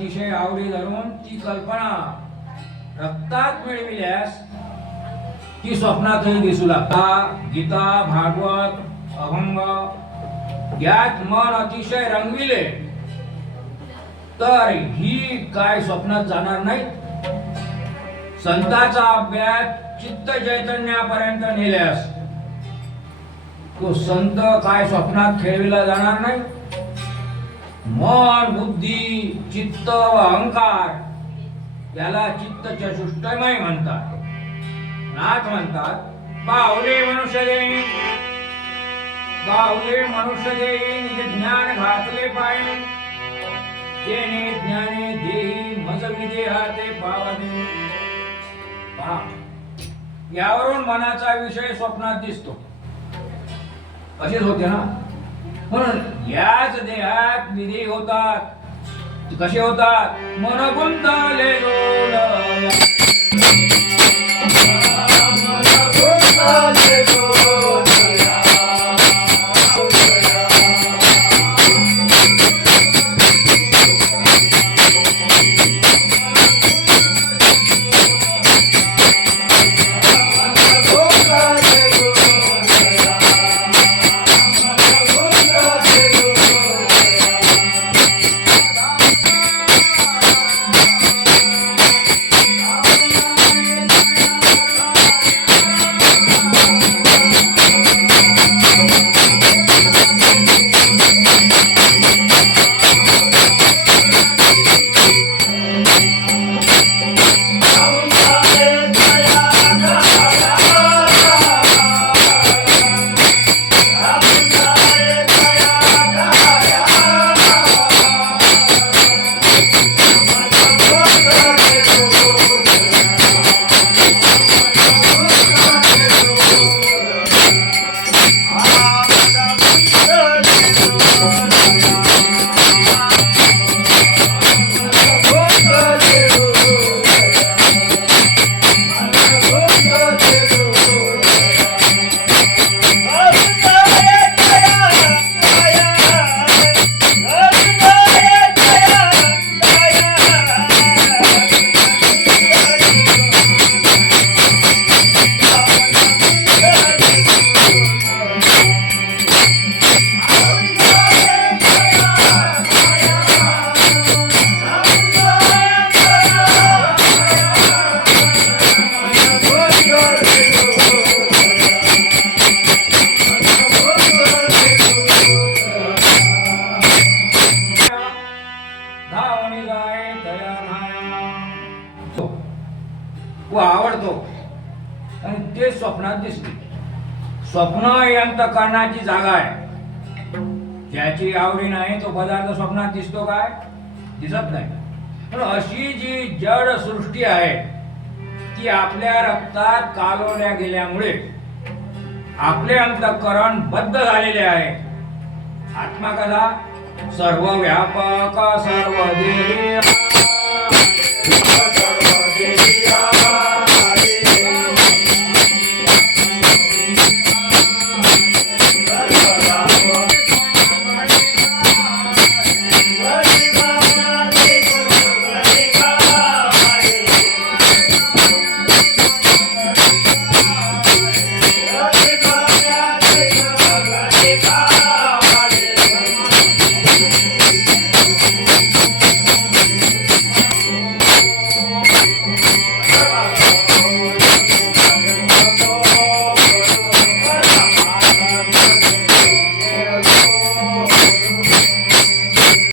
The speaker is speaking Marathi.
अतिशय आवडी धरून ती कल्पना रक्तात मिळविल्यास ती स्वप्नातही दिसू लागता. गीता, भागवत, अभंग यात मन अतिशय रंगविले तर ही काय स्वप्नात जाणार नाही. संताचा अभ्यास चित्त चैतन्यापर्यंत नेल्यास तो संत काय स्वप्नात खेळविला जाणार नाही. मन, बुद्धी, चित्त व अहंकार याला चित्त चतुष्टयमय म्हणतात. नाथ म्हणतात, बाहुले मनुष्य देई, बाहुले मनुष्य देई निज ज्ञान घातले पाय, जेणे ज्ञाने देही मज विदेहाते पावते. पहा, यावरून मनाचा विषय स्वप्नात दिसतो. असेच होते ना. म्हणून याच देहात विधी होतात. कसे होतात? मन गुंतले डोलया, मन गुंतले डोलया. आवडतो आणि ते स्वप्नात दिसते. स्वप्न ही अंतःकरणाची जागा आहे. ज्याची आवडी नाही तो पदार्थ स्वप्नात दिसतो काय? दिसत नाही. पण अशी जी जड सृष्टी आहे ती आपल्या रक्तात कालवल्या गेल्यामुळे आपले अंतःकरण बद्ध झालेले आहे. आत्मा कसा? सर्व व्यापक, सर्व देह,